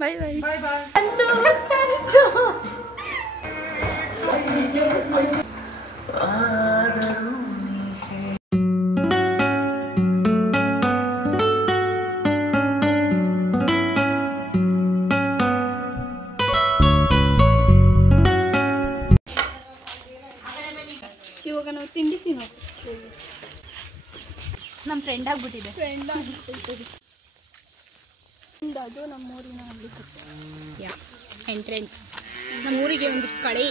ಬಾಯ್ ಬಾಯ್ ಬಾಯ್ ಬಾಯ್. ಇವಾಗ ನಾವು ತಿಂಡಿ ತಿನ್ನೋದು. ನಮ್ಮ ಫ್ರೆಂಡ್ ಆಗ್ಬಿಟ್ಟಿದೆ. ಅದು ನಮ್ಮೂರಿನ ಹಳ್ಳಿ ಎಂಟ್ರೆನ್ಸ್. ನಮ್ಮೂರಿಗೆ ಒಂದು ಕಡೆ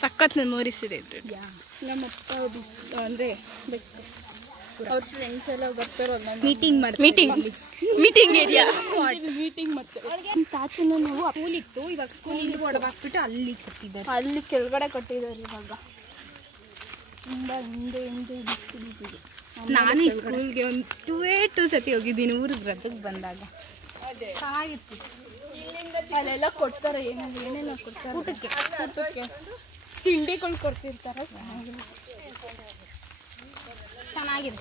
ಸಖತ್ ಮೆಮೊರೀಸ್ ಇದೆ. ನಮ್ಮಪ್ಪ ಅಂದರೆ ಅವ್ರ ಫ್ರೆಂಡ್ಸ್ ಎಲ್ಲ ಬರ್ತಾರಲ್ಲ, ಮೀಟಿಂಗ್ ಏರಿಯಾ ಮೀಟಿಂಗ್ ಮಾಡ್ತಾರೆ. ತಾತನ ನಾವು ಸ್ಕೂಲ್ ಇತ್ತು, ಇವಾಗ ಸ್ಕೂಲ್ ಇಲ್ಲಿ ಒಳಗಾಕ್ಬಿಟ್ಟು ಅಲ್ಲಿ ಕಟ್ಟಿದ್ದಾರೆ. ಅಲ್ಲಿ ಕೆಳಗಡೆ ಕಟ್ಟಿದ್ದಾರೆ ಇವಾಗ. ಹಿಂದೆ ನಾನು ಈ ಸ್ಕೂಲ್ಗೆ ಒಂದು 2 ಸತಿ ಹೋಗಿದ್ದೀನಿ ಊರಿಗೆ ರಜೆಗೆ ಬಂದಾಗ. ಚೆನ್ನಾಗಿತ್ತು. ಅಲ್ಲೆಲ್ಲ ಕೊಡ್ತಾರೆ, ಏನೇನೋ ಕೊಡ್ತಾರೆ ಊಟಕ್ಕೆ ತಿಂಡಿಗಳು ಕೊಡ್ತಿರ್ತಾರೆ. ಚೆನ್ನಾಗಿದೆ.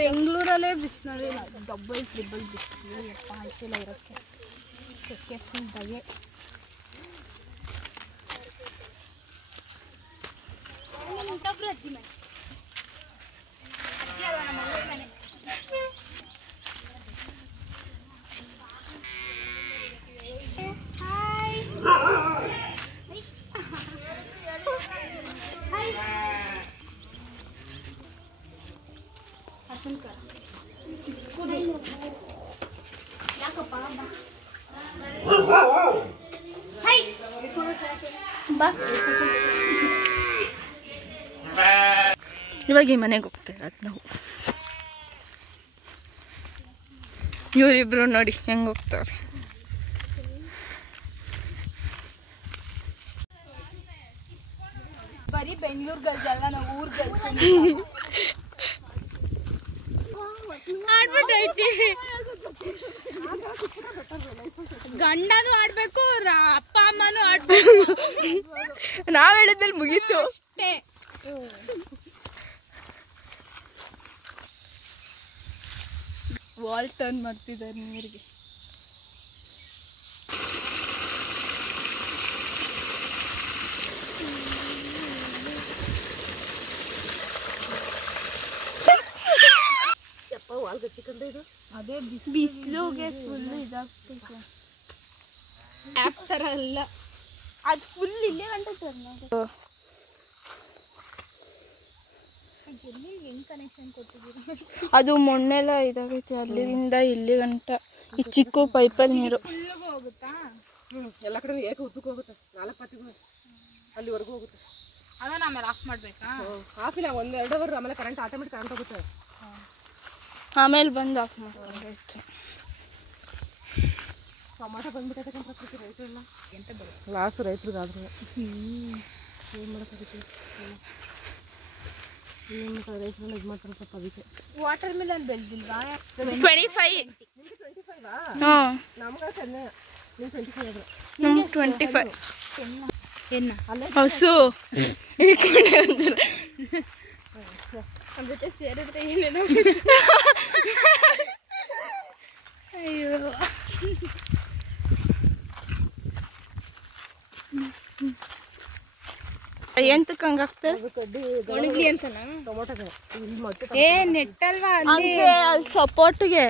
ಬೆಂಗಳೂರಲ್ಲೇ ಬಿಸಿಲು, ಡಬಲ್ ಟ್ರಿಬಲ್ ಬಿಸಿಲು. ಆಯ್ತಿಲ್ಲ ಇರೋಕ್ಕೆ ಸೆಕೆ ಫುಲ್ ಬಗೆ. ಅಜ್ಜಿ ಮನೆ ಅಜ್ಜಿ ಅಲ್ವಾ ನಮ್ಮ ಮನೆ. ಇವಾಗ ಈ ಮನೆಗೆ ಹೋಗ್ತಾ ಇರೋದು ನಾವು. ಇವರಿಬ್ರು ನೋಡಿ ಹೆಂಗೆ ಹೋಗ್ತಾವ್ರೆ. ಬರೀ ಬೆಂಗಳೂರು ಗಲ್ಸ್ ಅಲ್ಲ, ನಾವು ಊರ್ ಗಲ್ಸ್. ಆಡ್ಬಿಟ್ಟೈತಿ. ಗಂಡನೂ ಆಡ್ಬೇಕು, ಅಪ್ಪ ಅಮ್ಮನೂ ಆಡ್ಬೇಕು. ನಾವ್ ಹೇಳಿದ್ಮೇಲೆ ಮುಗೀತು ಅಷ್ಟೇ. ವಾಲ್ ಟರ್ನ್ ಮಾಡ್ತಿದ್ದಾರೆ ನೀರಿಗೆ. ಅದೇ ಬಿಸಿಲುಗೆ ಫುಲ್ ಇದಾಗ್ತೈತೆ. ಆಫ್ಟರ್ ಅಲ್ಲ, ಅದು ಫುಲ್ ಇಲ್ಲೇ ಗಂಟ ಟರ್ನ್ ಆಗುತ್ತೆ. ಹೆಂಗ್ ಕನೆಕ್ಷನ್ ಕೊಟ್ಟಿದ್ದೀರಿ? ಅದು ಮೊನ್ನೆಲ್ಲ ಇದಾಗೈತೆ, ಅಲ್ಲಿಂದ ಇಲ್ಲಿ ಗಂಟ ಈ ಚಿಕ್ಕ ಪೈಪಲ್ಲಿ ನೀರು ಹೋಗುತ್ತಾ. ಎಲ್ಲ ಕಡೆ ಏಕ ಉದ್ದಕ್ಕೆ ಹೋಗುತ್ತೆ, 4 ಪಾತಿಗೂ ಅಲ್ಲಿವರೆಗೂ ಹೋಗುತ್ತೆ. ಅದನ್ನ ಆಮೇಲೆ ಆಫ್ ಮಾಡ್ಬೇಕಾ? ಆಫ್ ಇಲ್ಲ, 1-2 ಅವರ್ ಆಮೇಲೆ ಕರೆಂಟ್ ಆಟೋಮೆಟಿಕ್ ಕರೆಂಟ್ ಹೋಗುತ್ತೆ. ಆಮೇಲೆ ಬಂದು ಆಫ್ ಮಾಡ್ಕೊಂಡೈತೆ. ಟೊಮಾಟೊ ಬಂದ್ಬಿಟ್ಟೈತೆ ಪ್ರಕೃತಿ. ರೈತರೆಲ್ಲ ಎಂತ ಬರುತ್ತೆ ಲಾಸ್ ರೈತರಿಗಾದ್ರೂ. ಏನು ಮಾಡೋಕ್ಕಾಗುತ್ತೆ, ರೈತರೆಲ್ಲ ಇದು ಮಾಡ್ತಾರೆ ಸ್ವಲ್ಪ. ಅದಕ್ಕೆ ವಾಟರ್ ಮಿಲನ್ ಬೆಳೆದಿಲ್ವಾ? 25. ನಮ್ಗೆ 25. ಹಸು ನಮ್ಮ ಜೊತೆ ಸೇರಿದ್ರೆ ಏನೇನೋ. ಅಯ್ಯೋ ಎಂತಕ್ಕೆ ಹಂಗಾಗ್ತದೆ? ಒಣಗ್ಲಿ ಅಂತನಾ? ಟೊಮೊಟೊ ಏ ನೆಟ್ಟಲ್ವಾ ಅಲ್ಲಿ ಸಪೋರ್ಟ್ಗೆ.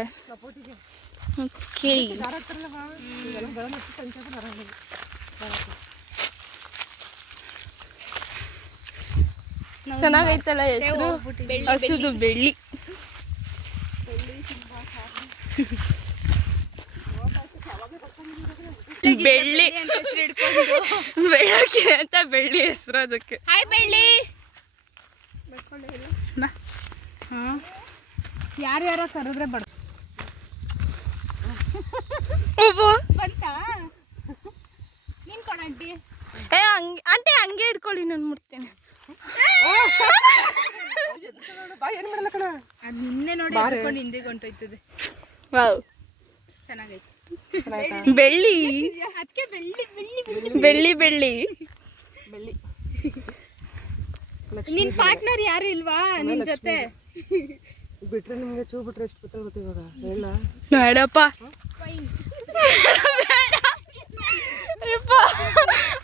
ಚೆನ್ನಾಗೈತಲ್ಲ ಹೆಸರು, ಹಸುದು ಬೆಳ್ಳಿ. ಬೆಳ್ಳಿ ಬೆಳಗ್ಗೆ ಅಂತ ಬೆಳ್ಳಿ ಹೆಸರು ಅದಕ್ಕೆ. ಹಾಯ್ ಬೆಳ್ಳಿ. ಯಾರ್ಯಾರೋ ಕರೆದ್ರೆ ಬಡ ಬಂತಾ ನೀನ್ ಕೊಡಂಟಿ. ಏ ಆಂಟಿ ಹಂಗೆ ಇಟ್ಕೊಳ್ಳಿ, ನಾನು ಮುಡ್ತೀನಿ. ಅದು ನಿನ್ನೆ ನೋಡಿ ಹಾಕೊಂಡು ಹಿಂದೆ ಹೊಂಟೋಯ್ತದೆ. ವಾವ್ ಚೆನ್ನಾಗೈತೆ. ಬೆಳ್ಳಿ ಅದಕ್ಕೆ ಬೆಳ್ಳಿ ಬೆಳ್ಳಿ ಬೆಳ್ಳಿ ಬೆಳ್ಳಿ. ನಿನ್ ಪಾರ್ಟ್ನರ್ ಯಾರು ಇಲ್ವಾ ನಿನ್ ಜೊತೆ? ಬಿಟ್ರೆ ನಿಮ್ಗೆ ಚೂ ಬಿಟ್ರೆ ಎಷ್ಟು ಗೊತ್ತಾಗುತ್ತೆ ಇವಾಗ ಹೇಳ ಬೇಡಪ್ಪ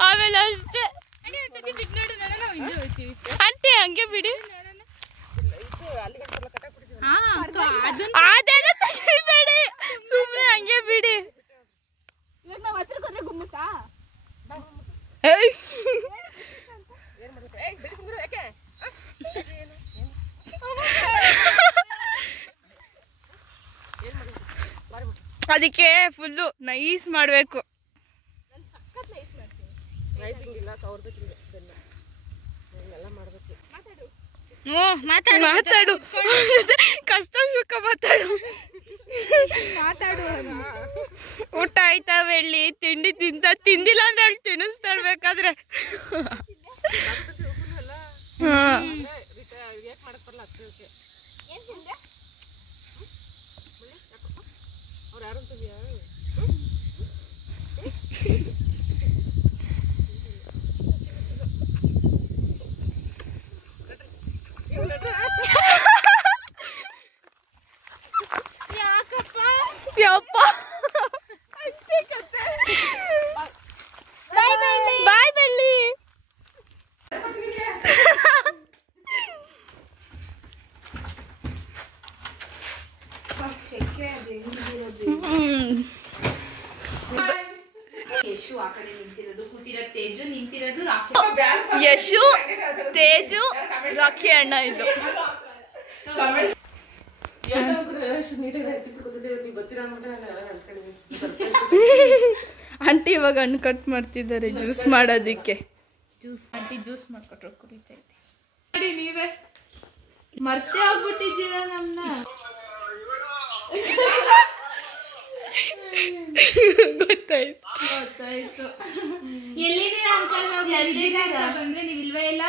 ಆಮೇಲೆ ಅಷ್ಟೇ ಅಂತೆ ಹಂಗೆ ಬಿಡಿ ಬೇಡಿ ಸುಮ್ಮನೆ ಹಂಗೆ ಬಿಡಿ ಅದಕ್ಕೆ ಫುಲ್ಲು ನೈಸ್ ಮಾಡಬೇಕು. ಮಾತಾಡು ಕಷ್ಟ ಸುಖ ಮಾತಾಡು. ಊಟ ಆಯ್ತಾ ಬೆಳ್ಳಿ? ತಿಂಡಿ ತಿಂದಿಲ್ಲ ಅಂದ್ರೆ ಅವಳು ತಿನ್ನಿಸ್ತಾಳ್ಬೇಕಾದ್ರೆ. ಬಾಯ್ ಬೆಳ್ಳಿ. ಯಶು ಆ ಕಡೆ ನಿಂತಿರೋದು, ಕೂತಿರೋದು ತೇಜು, ನಿಂತಿರೋದು ರಾಖಿ. ಯಶು, ತೇಜು, ರಾಖಿ ಅಣ್ಣ ಇದು. ಆಂಟಿ ಇವಾಗ ಹಣ್ಣು ಕಟ್ ಮಾಡ್ತಿದ್ದಾರೆ ಜ್ಯೂಸ್ ಮಾಡೋದಿಕ್ಕೆ. ಆಂಟಿ ಜ್ಯೂಸ್ ಮಾಡ್ಕೊಟ್ರು ಕುಡಿತಾ ಇದ್ದೆ. ನೋಡಿ ನೀವೇ ಮರ್ತೇ ಹೋಗ್ಬಿಟ್ಟಿದ್ದೀರಾ ನಮ್ನ. ಗೊತ್ತಾಯ್ತು. ಎಲ್ಲಿದ್ದೀರಾ ಅಂಕಲ್? ನಾವು ಎಲ್ಲಿದ್ದೀರಾ ಬಂದ್ರೆ ನೀವು ಇಲ್ವೇ ಇಲ್ಲ.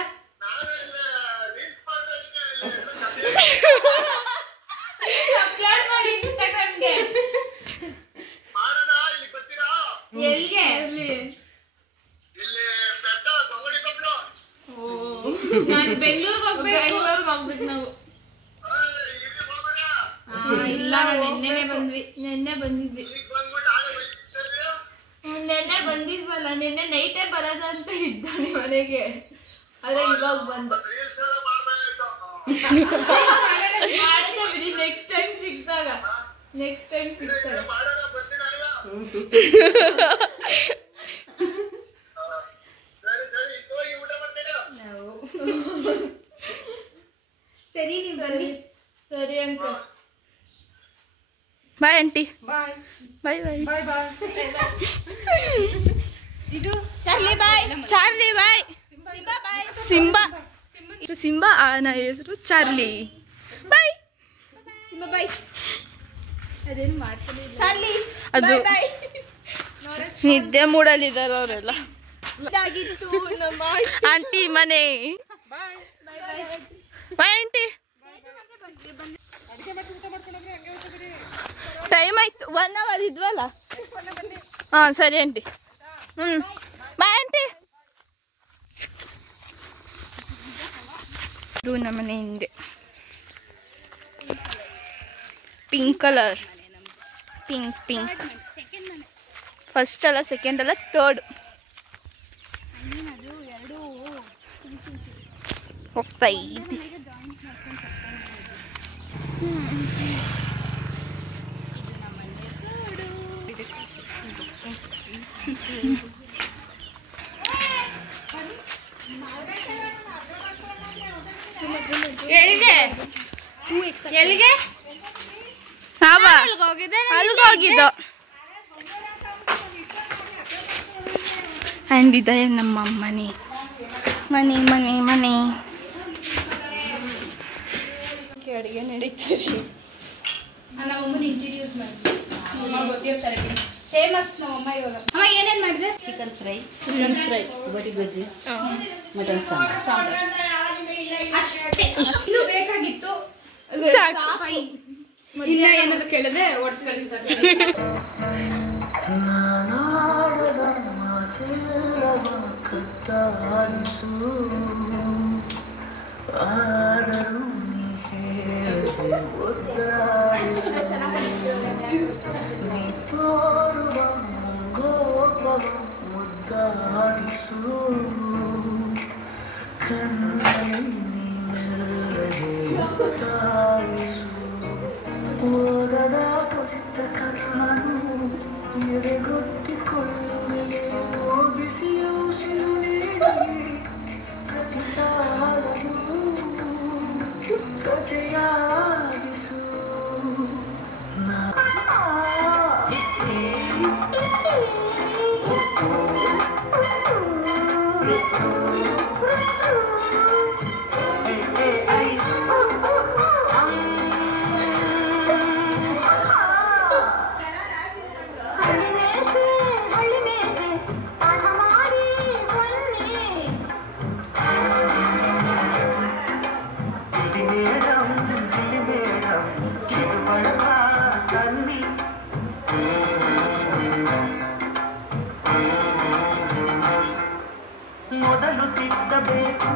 ಎಲ್ಲಿಗೆ? ನಾನು ಬೆಂಗಳೂರಿಗೆ ಹೋಗ್ಬೇಕು ನಾವು. ಇಲ್ಲ ನೆನ್ನೆ ಬಂದ್ವಿ. ನೆನ್ನೆ ಬಂದಿದ್ವಲ್ಲ, ನೆನ್ನೆ ನೈಟೇ ಬರೋದಂತ ಇದ್ದಾನೆ ಮನೆಗೆ. ಆದ್ರೆ ಇವಾಗ ಬಂದ ಬಿಡಿ. ನೆಕ್ಸ್ಟ್ ಟೈಮ್ ಸಿಕ್ತಾಗ ಸರಿ ನೀವು ಬನ್ನಿ. ಸರಿ ಅಂಕಲ್. Bye aunty. ಬಾಯ್ ಬಾಯ್ ಬಾಯ್ ಬಾಯ್ ಬಾಯ್. ಇದು ಚಾರ್ಲಿ ಬಾಯ್. ಚಾರ್ಲಿ ಬಾಯ್. ಸಿಂಬಾ. ಸಿಂಬಾ ನನ್ನ ಹೆಸರು ಚಾರ್ಲಿ. ಬಾಯ್ ಸಿಂಬಾ ಬಾಯ್. ಅದೇನು ಮಾಡ್ತಾನೆ ಚಾರ್ಲಿ. ಅದು ನಿದ್ದೆ ಮೂಡಲಿದ್ದಾರೆ ಅವರೆಲ್ಲ. ಆಂಟಿ ಮನೆ. Bye aunty. ಟೈಮ್ ಆಯ್ತು. 1 hour ಇದ್ವಲ್ಲ. ಹಾಂ ಸರಿ ಆಂಟಿ. Bye aunty. ಇದು ನಮ್ಮನೆ ಹಿಂದೆ ಪಿಂಕ್ ಕಲರ್. ಪಿಂಕ್ ಫಸ್ಟ್ ಅಲ್ಲ, ಸೆಕೆಂಡ್ ಅಲ್ಲ, ಥರ್ಡ್. ಹೋಗ್ತಾ ಇದ್ದೆ. ಎಲ್ಲಿಗೆ? ಅಲ್ಲಿಗೆ ಹೋಗಿದ್ದು. ಆ್ಯಂಡ್ ಇದೆ ನಮ್ಮ ಮನೆ. ಅಡುಗೆ ನಡೀತಿದೆ. ನಮ್ಮಮ್ಮನ ಇಂಟ್ರೊಡ್ಯೂಸ್ ಮಾಡಿ. ಗೊತ್ತಿರ್ತಾರೆ ಫೇಮಸ್ ನಮ್ಮಮ್ಮ. ಇವಾಗ ಅಮ್ಮ ಏನೇನು ಮಾಡಿದೆ? ಚಿಕನ್ ಫ್ರೈ, ಗೋಡಿ ಗೊಜ್ಜು, ಮಟನ್ ಸಾಂಬಾರ್. ಅಷ್ಟೇ. ಇಷ್ಟು ಬೇಕಾಗಿತ್ತು. ಇನ್ನ ಏನಾದ್ರು ಕೇಳಿದ್ರೆ ಒಟ್ಟು ಕಳಿಸ್ತಾರೆ. ಆದರೂ ನೀ ಓದದ ಪುಸ್ತಕ ನಾನು ಎದೆಗೊತ್ತಿಕೊಳ್ಳುವೆ ಬಿಸಿಯು ಪ್ರತಿ ಸಾಲನು ಕಥೆಯಾಗಿಸು ಮೊದಲು ತಿದ್ದಬೇಕು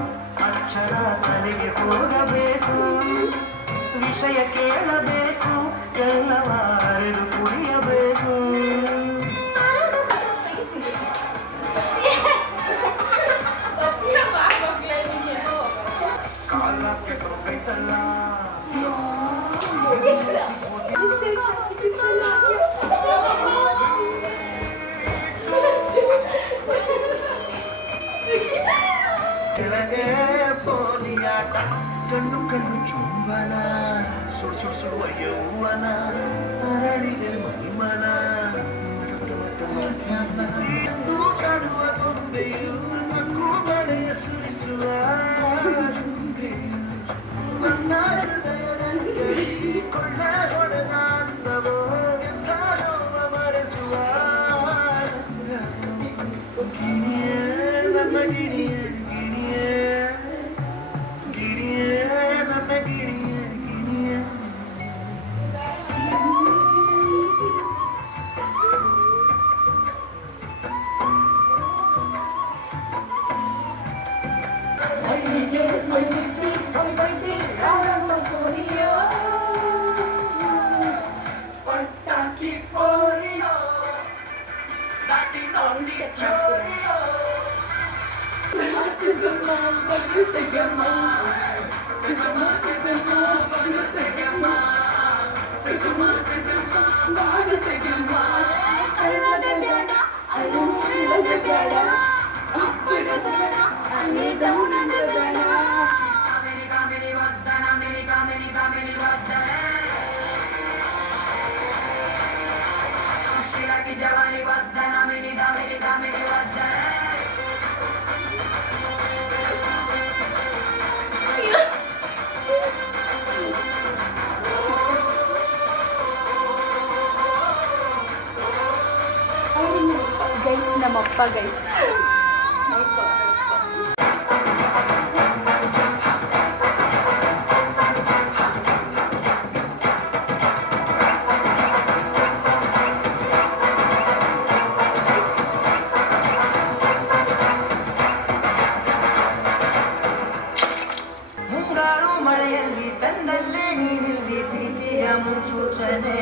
ಅಕ್ಷರ ತಲೆಗೆ ಹೋಗಬೇಕು ವಿಷಯ ಕೇಳಬೇಕು ಎಲ್ಲವಾರು ಕುಡಿಯಬೇಕು ಕಾಲಕ್ಕೆ ಹೋಗೈತಲ್ಲ ಕೆಳಗೆ ಪೋಲಿಯಾಟ ಕಣ್ಣು ಕಣ್ಣು ಚುಂಬನ ಸುಡುವ ಯೌವನ ಅರಳಿಗೆ ಮಹಿಮನ ಕಾಡುವ ಗೊಂಬೆಯು ಮಗು ಬಳೆಯ ಸುರಿಸುವ ನನ್ನ ಹೃದಯದಲ್ಲಿ ಕೊಳ್ಳ ಹೊಡೆದ ಅಂದವೋ ಎಲ್ಲ ನೋವ ಮರೆಸುವ ಗಿಣಿಯೇ ನನ್ನ ಗಿಣಿಯೇ జవాని వద్దన మినిగా మినిగా మిని వద్దన ಗೈಸ್ ನಮ್ಮಪ್ಪ ಗೈಸ್ ಮುಂಗಾರು ಮಳೆಯಲ್ಲಿ ತಂದಲ್ಲೇ ನೀನಿಲ್ಲಿ ಪ್ರೀತಿಯ ಮುನ್ಸೂಚನೆ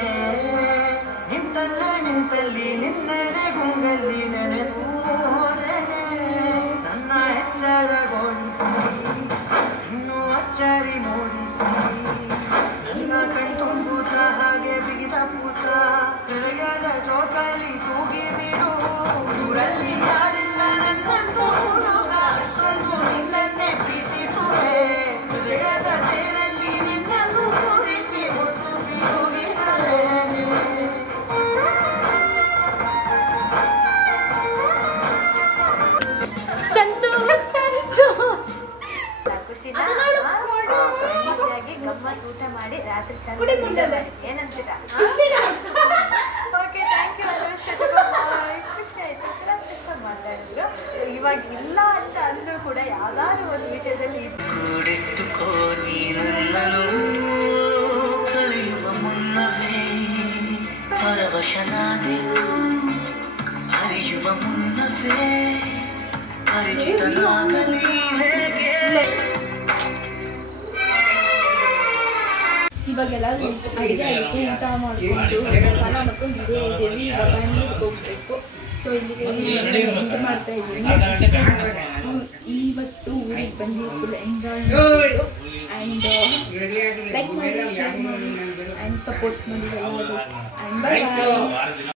ನಿಂತಲ್ಲೇ ನಿಂತಲ್ಲಿ ನಿನ್ನೆದೆ ಗುಂಗಲ್ಲಿ ನೆನೆದು ಹೋದನೆ ನನ್ನ ಎಚ್ಚರಗೊಳಿಸಿ ಇನ್ನೂ ಅಚ್ಚರಿ ಮೂಡಿಸಿ ನನ್ನ ಕಣ್ತುಂಬುತ್ತ ಹಾಗೆ ಬಿಗಿದ ಪೂತ ತೆರೆಯದ ಚೋಕಲಿ ತೂಗಿ ಬಿಡು ಊರಲ್ಲಿ ಯಾರಿಲ್ಲ ನನ್ನಂತೂ ಹುಡುಗ ಅಷ್ಟೊಂದು ನಿನ್ನನ್ನೇ ಪ್ರೀತಿಸುವೆ ಹೃದಯದ ತೇರಲ್ಲಿ ನಿನ್ನನ್ನು ಕೂರಿಸಿ ಒಟ್ಟು ತಿರುಗಿಸಲೇ ಸಂತು ಸಂತು ಗಮ್ಮತ್ ಊಟ ಮಾಡಿ ರಾತ್ರಿ ಏನಂತೀರಾ ಓಕೆ ಥ್ಯಾಂಕ್ ಯು ಖುಷಿ ಆಯ್ತು ಮಾತಾಡಿದ್ರು ಇವಾಗ ಇಲ್ಲ ಅಂತ ಅಂದ್ರೂ ಕೂಡ ಯಾವ್ದಾದ್ರು ಒಂದು ವಿಷಯದಲ್ಲಿ ಕೂಡೆತ್ತುಕೋ ನೀನಲ್ಲೂ ಕಳೆಯುವ ಮುನ್ನವೇ ಪರವಶನಾದೆವು ಹರಿಯುವ ಮುನ್ನವೇ ಪರಿಚಿತನಾಗಲಿ ಹೇಗೆ ಇವಾಗೆಲ್ಲ ಅಡುಗೆ ಆಯಿತು ಊಟ ಮಾಡಿಕೊಂಡು ಸ್ನಾನ ಮಾಡ್ಕೊಂಡು ಇದೇ ಇದ್ದೀವಿ ಈಗ ಬ್ಯಾಂಗ್ಳೂರ್ಗೆ ಹೋಗ್ಬೇಕು ಸೊ ಇಲ್ಲಿಗೆ ಎಂಟು ಮಾಡ್ತಾ ಇದ್ದೀನಿ. ಇವತ್ತು ಊರಿಗೆ ಬಂದು ಫುಲ್ ಎಂಜಾಯ್ ಮಾಡಿದ್ದು ಆ್ಯಂಡ್ ಲೈಕ್ ಮಾಡಿ, ಶೇರ್ ಮಾಡಿ ಆ್ಯಂಡ್ ಸಪೋರ್ಟ್ ಮಾಡಿ ಎಲ್ಲರೂ. And bye bye.